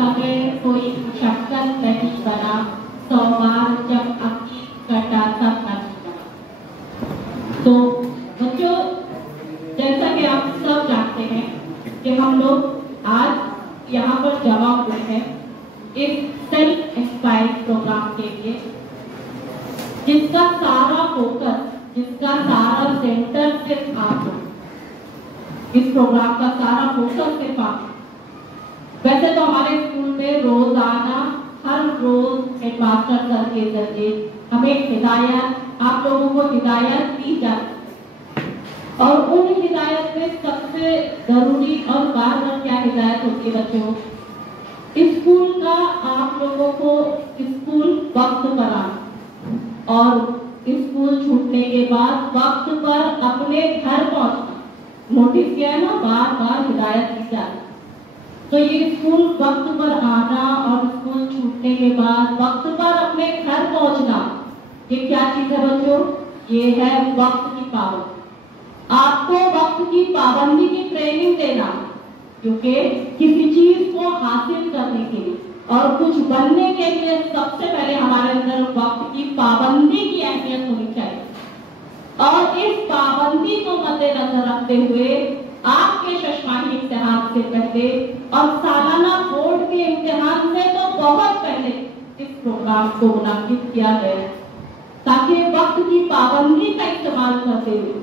बगैर कोई मुशक्कत नहीं बना, 100 बार जब अकीद कटा तब नहीं बना। तो बच्चों, जैसा कि आप सब जानते हैं कि हम लोग आज यहाँ पर जमा हुए हैं इस सेल्फ इंस्पायर्ड प्रोग्राम के लिए, जिसका सारा फोकस, जिसका सारा सेंटर सिर्फ आप हो। इस प्रोग्राम का सारा फोकस सिर्फ आप। वैसे तो हमारे स्कूल में रोजाना हर रोज हेडमास्टर सर के जरिए हमें हिदायत, आप लोगों को हिदायत दी जाती है, और उन हिदायत में सबसे जरूरी और बार-बार क्या हिदायत होती है बच्चों? स्कूल का आप लोगों को स्कूल वक्त पर आना, और स्कूल छूटने के बाद वक्त पर अपने घर पहुंचना। नोटिस किया ना, बार बार हिदायत दी जाती। तो ये स्कूल वक्त पर आना और स्कूल छूटने के बाद वक्त पर अपने घर पहुंचना, ये क्या चीज है बच्चों? ये है वक्त की पाबंदी। आपको वक्त की पाबंदी की ट्रेनिंग देना, क्योंकि किसी चीज को हासिल करने के लिए और कुछ बनने के लिए सबसे पहले हमारे अंदर वक्त की पाबंदी की अहमियत होनी चाहिए। और इस पाबंदी को मद्देनजर रखते हुए आपके शशमाही इम्तिहान से पहले और सालाना बोर्ड के इम्तिहान से तो बहुत पहले इस प्रोग्राम को मुनाकिद किया गया, ताकि वक्त की पाबंदी का इस्तेमाल करते हुए,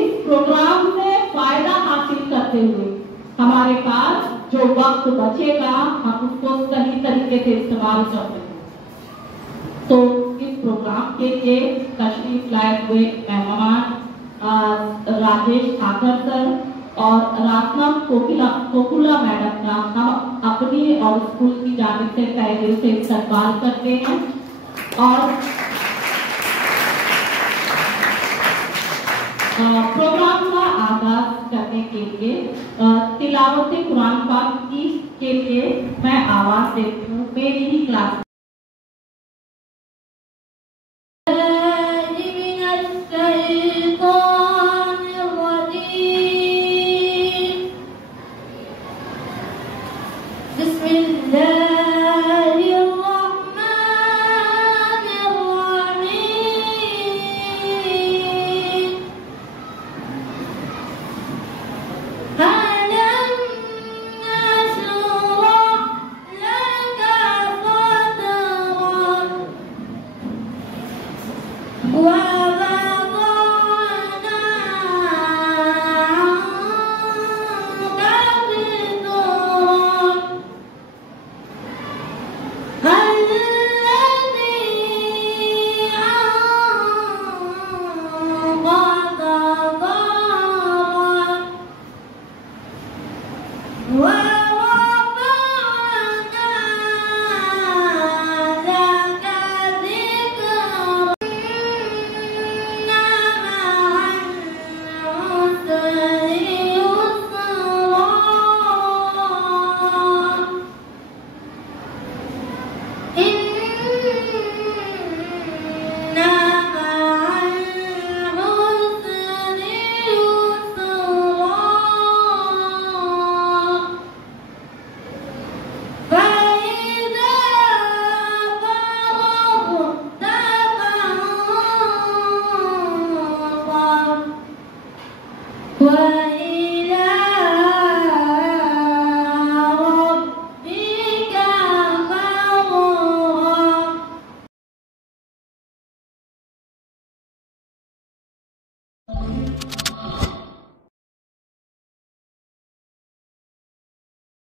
इस प्रोग्राम से फायदा हासिल करते हुए हमारे पास जो वक्त बचेगा हम उसको सही तरीके से इस्तेमाल कर सकें। तो इस प्रोग्राम के लिए तशरीफ लाए हुए मेहमान राजेश ठाकर सर और रासना कोकुला मैडम का हम अपनी और स्कूल की जानिब से तहे दिल से इस्तकबाल करते हैं। और प्रोग्राम का आगाज करने के लिए तिलावत कुरान पाक के लिए मैं आवाज देती हूँ मेरी ही क्लास।